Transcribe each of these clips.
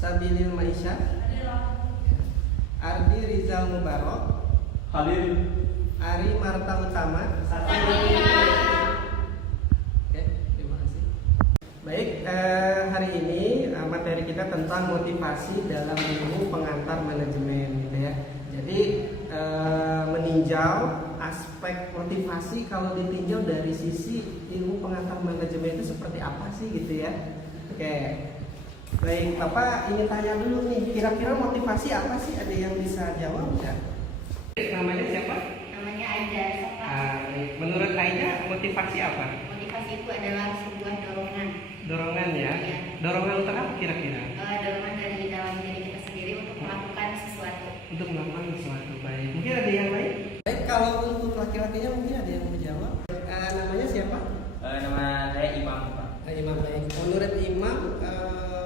Sabilil Maisha, Ardi Rizal Mubarok, Hadir. Ari Marta Utama. Oke, terima kasih. Baik, hari ini materi kita tentang motivasi dalam ilmu pengantar manajemen, gitu ya. Jadi meninjau aspek motivasi kalau ditinjau dari sisi ilmu pengantar manajemen itu seperti apa sih, gitu ya. Oke. Baik, Bapak ingin tanya dulu nih, kira-kira motivasi apa sih? Ada yang bisa jawab nggak? Namanya siapa? Namanya Aida. Menurut Aida, motivasi apa? Motivasi itu adalah sebuah dorongan. Dorongan ya? Iya. Dorongan untuk apa kira-kira? Dorongan dari dalam diri kita sendiri untuk melakukan sesuatu. Untuk melakukan sesuatu. Baik. Mungkin ada yang lain? Baik, kalau untuk laki-lakinya mungkin ada yang mau jawab. Namanya siapa? Nama saya Imam, Pak. Imam. Baik. Menurut Imam,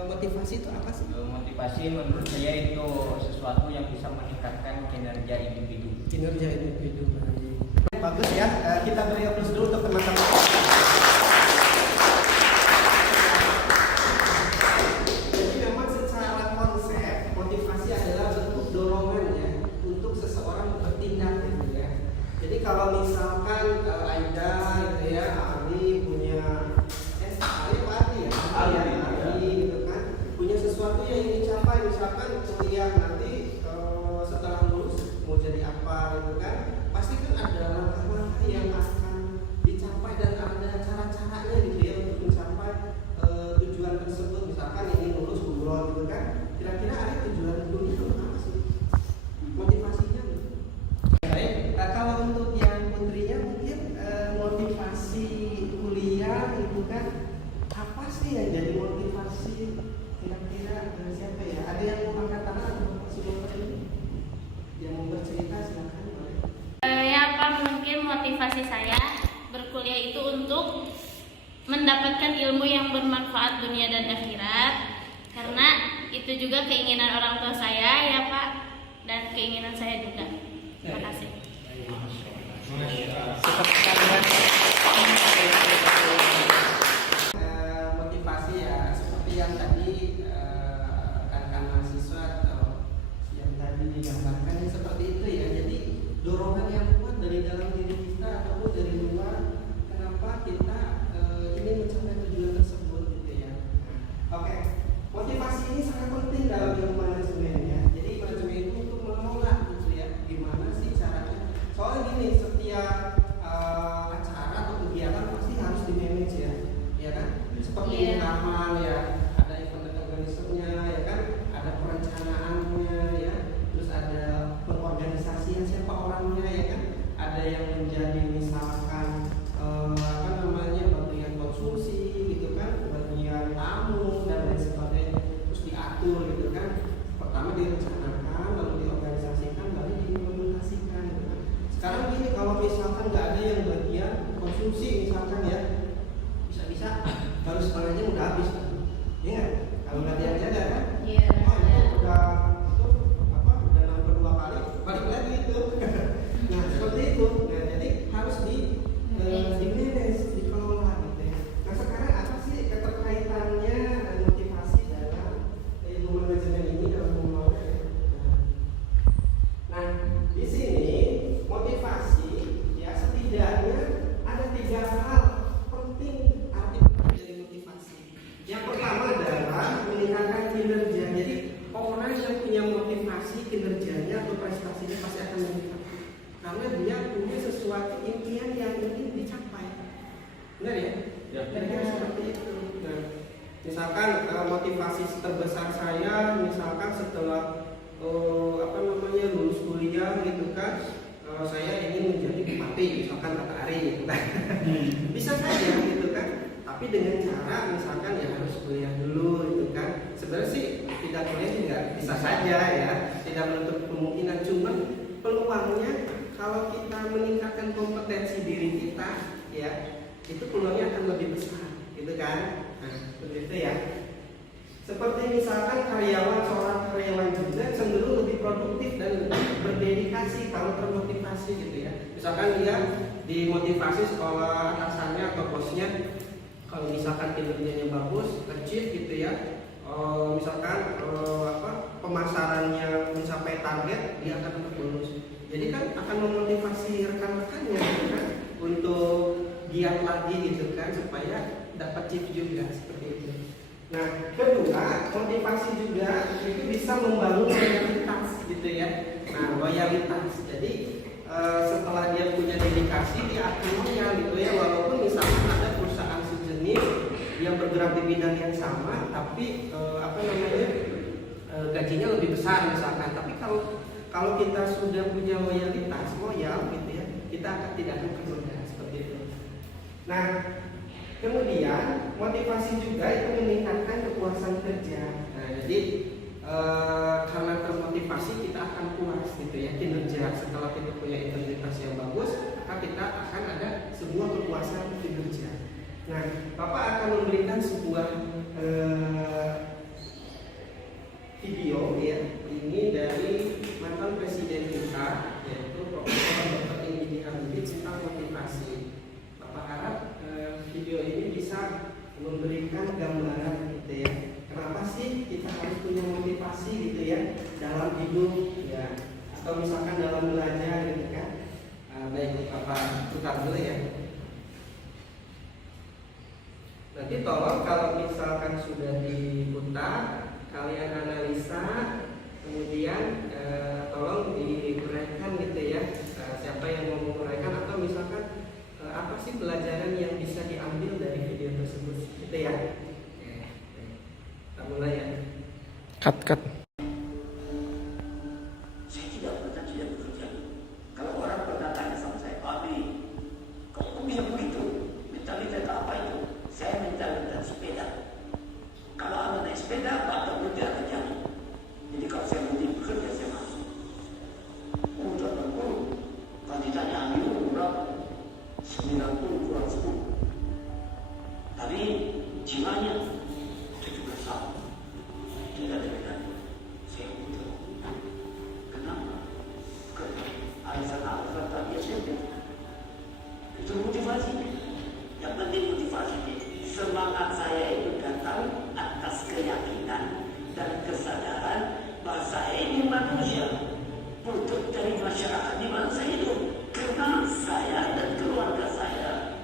motivasi itu apa sih? Motivasi menurut saya itu sesuatu yang bisa meningkatkan kinerja individu. Kinerja individu. Baik. Bagus ya. Kita beri aplaus dulu untuk teman-teman. Jadi memang secara konsep motivasi adalah bentuk dorongan ya untuk seseorang bertindak, gitu ya. Jadi kalau misalkan Aida gitu ya, Ali punya Ali apa Adi ya? Ali gitu kan, punya sesuatu yang ingin dicapai, misalkan kuliah nanti setelah lulus mau jadi apa gitu kan, pasti kan ada langkah-langkah yang akan dicapai dan ada cara-caranya gitu ya untuk mencapai tujuan tersebut. Misalkan ini lulus umroh gitu kan, kira-kira ada tujuan kuliah itu apa sih? Motivasinya gitu. Baik, kalau untuk yang putrinya mungkin motivasi kuliah itu kan apa sih yang jadi motivasi kira-kira siapa ya? Ada yang mau angkat tangan atau masih mau ini? Yang mau bercerita silakan boleh. Ya Pak, mungkin motivasi saya berkuliah itu untuk mendapatkan ilmu yang bermanfaat dunia dan akhirat, karena itu juga keinginan orang tua saya ya Pak, dan keinginan saya juga. Terima kasih. Seperti kalian motivasi ya seperti yang tadi rekan-rekan mahasiswa atau yang tadi digambarkan ya, seperti itu ya. Jadi dorongan yang kuat dari dalam diri kita ataupun dari luar, kenapa kita ingin mencapai tujuan tersebut gitu ya. Oke, motivasi ini sangat penting dalam ilmu manajemen ya. Jadi manajemen itu untuk mengelola gitu ya, gimana sih caranya. Soalnya gini, setiap acara atau kegiatan pasti harus di-manage ya kan? Seperti nikahan ya, ada event organisernya ya kan, ada perencanaannya ya, terus ada pengorganisasian siapa orangnya ya kan, ada yang menjadi misalkan bagian konsulsi gitu kan, bagian tamu dan lain sebagainya, terus diatur gitu kan. Pertama direncanakan, lalu diorganisasikan, lalu diimplementasikan gitu kan. Sekarang gini, kalau misalkan nggak ada yang bagian konsumsi misalkan ya, bisa-bisa baru setengah jam udah habis kan? Iya nggak? Kalau nggak dia jaga kan? Iya. Oh itu udah nambah 2 kali, balik lagi itu. Nah seperti itu. Nah jadi harus di-manage, dikelola gitu ya. Nah sekarang apa sih keterkaitannya dan motivasi dalam ilmu manajemen ini dalam mengelola ya? Nah di sini motivasi ya setidaknya ada 3 hal penting arti dari motivasi. Yang pertama adalah meningkatkan kinerja. Jadi orang yang punya motivasi, kinerjanya atau prestasinya pasti akan meningkat karena dia punya sesuatu impian yang ingin dicapai. Benar ya? Ya. Kira-kira seperti itu. Nah, misalkan motivasi terbesar saya misalkan setelah lulus kuliah gitu kan, saya ingin menjadi bupati misalkan kata Ari gitu kan. Bisa saja gitu kan, tapi dengan cara misalkan ya harus kuliah dulu gitu kan. Sebenarnya sih tidak kuliah juga bisa saja ya, tidak menutup kemungkinan, cuman peluangnya kalau kita meningkatkan kompetensi diri kita ya, itu peluangnya akan lebih besar gitu kan. Nah begitu ya. Seperti misalkan seorang karyawan juga cenderung lebih produktif dan lebih berdedikasi kalau termotivasi gitu ya. Misalkan dia dimotivasi sekolah atasannya atau bosnya, kalau misalkan kinerjanya bagus, achieve gitu ya, misalkan pemasarannya mencapai target, dia akan dapat bonus. Jadi kan akan memotivasi rekan-rekannya gitu kan, untuk giat lagi gitu kan, supaya dapat chip juga seperti itu. Nah, kedua, motivasi juga itu bisa membangun loyalitas gitu ya. Nah, loyalitas. Jadi setelah dia punya dedikasi, dia akan loyal gitu ya, walaupun misalnya ada perusahaan sejenis yang bergerak di bidang yang sama, tapi gajinya lebih besar misalkan. Tapi kalau kita sudah punya loyalitas, loyal gitu ya, kita tidak akan tergoda seperti itu. Nah, kemudian motivasi juga itu meningkatkan kepuasan kerja. Nah, jadi karena termotivasi kita akan puas gitu ya kinerja. Setelah kita punya integritas yang bagus, maka kita akan ada sebuah kepuasan kinerja. Nah, Bapak akan memberikan sebuah video ya, ini dari mantan presiden kita, yaitu Profesor Dr. Inggi Habibie, tentang motivasi. Bapak harap video ini bisa memberikan gambaran gitu ya, kenapa sih kita harus punya motivasi gitu ya dalam hidup ya, atau misalkan dalam belajar gitu kan. Baik, Bapak putar dulu ya. Nanti tolong kalau misalkan sudah diputar, kalian analisa, kemudian tolong diuraikan gitu ya, siapa yang mau menguraikan, atau misalkan apa sih pelajaran yang bisa diambil dari video tersebut gitu ya. Oke, kita mulai ya. Cut. Saya tidak pernah tidak bekerja. Kalau orang pernah tanya sama saya, Abi, kok bisa begitu? Minta-minta apa itu? Saya minta sepeda. Kalau Anda naik sepeda, Pak bekerja akan jalan. Jadi kalau saya mau bekerja, saya masuk. Udah 60. Kalau ditanya ambil berapa? 90 kurang 10. Tapi jiwanya 17 tahun. Tidak ada bedanya. Saya butuh. Kenapa? Karena alasan-alasan tadi saya bilang. Itu motivasi. Yang penting motivasi. Semangat saya itu datang atas keyakinan dan kesadaran bahwa saya ini manusia, butuh dari masyarakat di mana saya hidup. Karena saya dan keluarga saya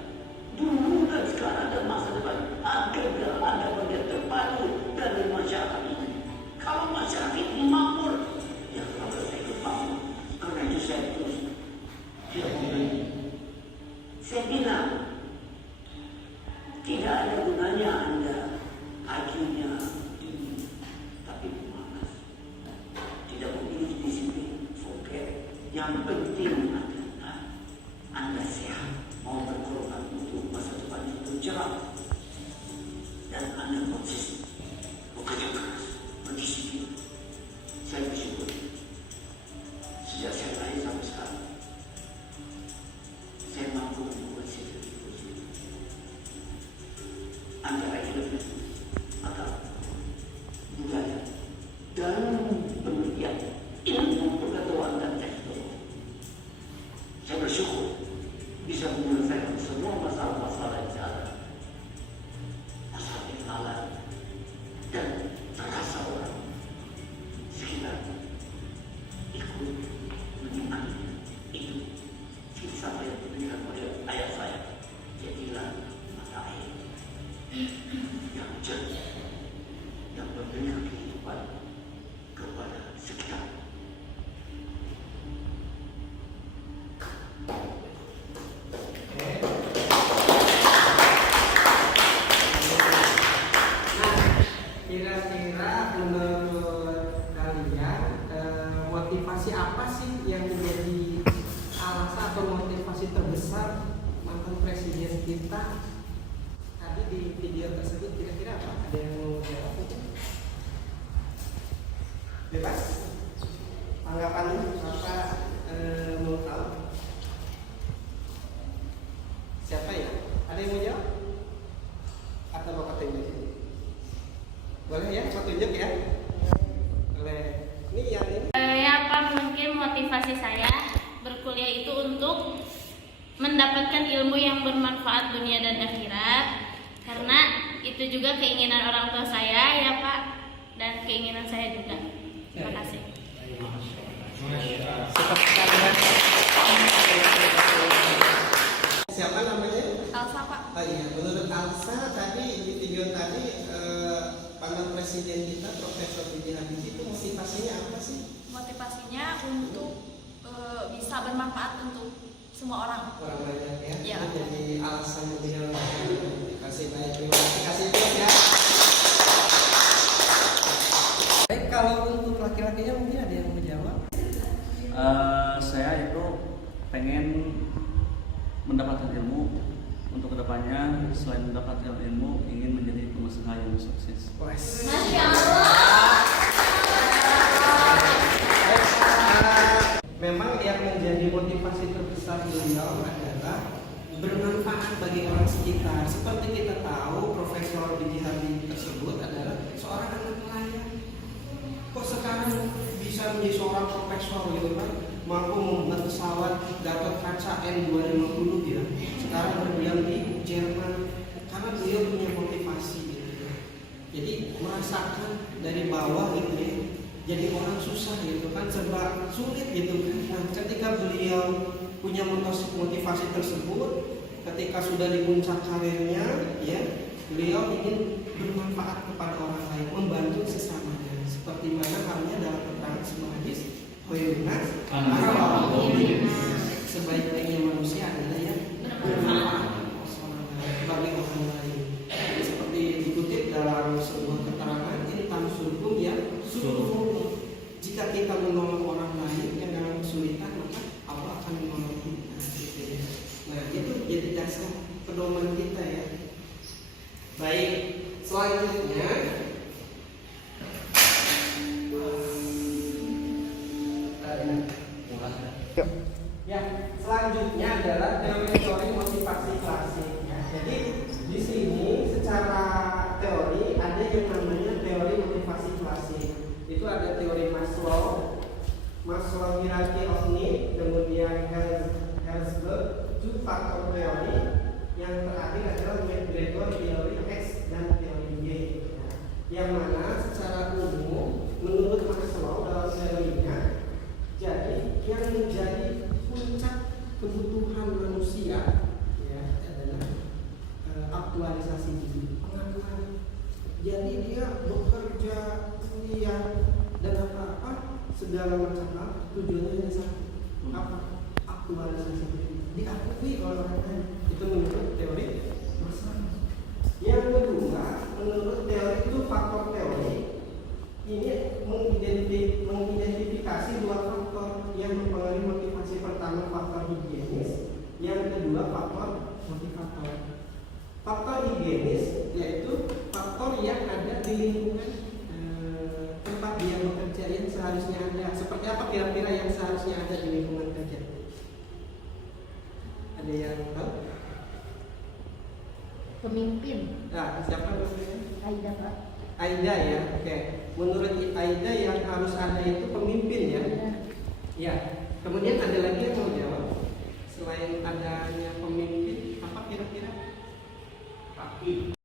dulu dan sekarang dan masa depan agar ada bagian terpadu dari masyarakat ini. Kalau masyarakat ini makmur, ya keluarga saya ikut makmur. Karena itu saya terus tidak berani. Saya bilang, tidak ada gunanya Anda IQ-nya tinggi, tapi pemalas. Tidak memiliki disiplin, forget. Yang penting adalah Anda sehat, mau berkorban untuk masa depan itu cerah, dan Anda konsisten, bekerja keras, berdisiplin. Saya bersyukur sejak saya lahir sampai sekarang, saya mampu membuat sesuatu antara ilmu atau budaya dan penelitian, ilmu pengetahuan dan teknologi. Saya bersyukur bisa menyelesaikan semua masalah-masalah yang ada, masalah kenalan dan terasa orang sekitar ikut menikmati itu. Filsafat yang diberikan oleh ayah saya, jadilah mata air yang jernih, yang memberikan kehidupan kepada sekitar. Kira-kira menurut kalian motivasi apa sih yang menjadi alasan atau motivasi terbesar mantan presiden kita tadi di video tersebut? Kira-kira apa? Ada yang mau jawab? Bebas? Tanggapannya apa? Mau tahu? Siapa ya? Ada yang mau jawab? Atau Bapak tunjuk? Boleh ya, Bapak tunjuk ya? Boleh. Ini yang ini. Ya Pak, mungkin motivasi saya berkuliah itu untuk mendapatkan ilmu yang bermanfaat dunia dan akhirat, karena itu juga keinginan orang tua saya ya Pak, dan keinginan saya juga. Terima kasih. Siapa namanya? Elsa Pak. Oh iya, menurut Alsa tadi di video tadi panel presiden kita Profesor B.J. Habibie itu motivasinya apa sih? Motivasinya untuk bisa bermanfaat untuk semua orang. Orang banyak ya. Iya. Itu jadi alasan beliau. Kasih banyak terima kasih. Kasih tips ya. Baik, kalau untuk laki-lakinya mungkin ada yang menjawab. Saya itu pengen mendapatkan ilmu untuk kedepannya. Selain mendapatkan ilmu, ingin menjadi pengusaha yang sukses. Masya Allah. Memang yang menjadi motivasi terbesar beliau adalah bermanfaat bagi orang sekitar. Seperti kita tahu, Profesor B.J. Habibie tersebut adalah seorang anak nelayan. Kok sekarang bisa menjadi seorang profesor gitu kan? Mampu membuat pesawat Gatot Kaca N250 gitu. Sekarang berdiam di Jerman karena beliau punya motivasi gitu. Jadi merasakan dari bawah gitu ya. Jadi orang susah gitu kan, serba sulit gitu kan. Nah, ketika beliau punya motivasi tersebut, ketika sudah di puncak karirnya, ya beliau ingin bermanfaat kepada orang lain, membantu sesamanya. Seperti mana halnya dalam keterangan sebuah hadis, sebaik-baiknya manusia adalah yang bermanfaat bagi orang lain. Seperti dikutip dalam sebuah keterangan, intan surkum ya suruh. Jika kita menolong orang lain yang dalam kesulitan, maka Allah akan menolong kita. Nah, itu jadi dasar pedoman kita ya. Baik, selanjutnya ya, selanjutnya adalah teori motivasi klasik. Ya. Jadi di sini secara teori ada yang namanya teori motivasi klasik. Itu ada teori Maslow hierarchy of need, kemudian Herzberg, two factor teori, yang terakhir adalah McGregor teori X dan teori Y. Nah, yang mana secara umum menurut Maslow dalam teorinya, jadi yang menjadi puncak kebutuhan manusia ya adalah aktualisasi diri, pengakuan. Jadi dia bekerja, kuliah dan apa-apa segala macam hal tujuannya hanya satu, apa? Aktualisasi diri, diakui oleh orang lain. Itu menurut teori Maslow. Yang kedua, menurut teori itu faktor teori, ini mengidentifikasi dua faktor yang mempengaruhi motivasi. Pertama faktor higienis, yang kedua faktor motivator. Faktor higienis yaitu faktor yang ada di lingkungan tempat dia bekerja yang seharusnya ada. Seperti apa kira-kira yang seharusnya ada di lingkungan kerja? Ada yang tahu? Pemimpin. Nah, siapa namanya? Aida Pak. Aida ya, oke. Menurut Aida yang harus ada itu pemimpin ya. Ya. Kemudian ada lagi yang mau jawab selain adanya pemimpin apa kira-kira? Kaki.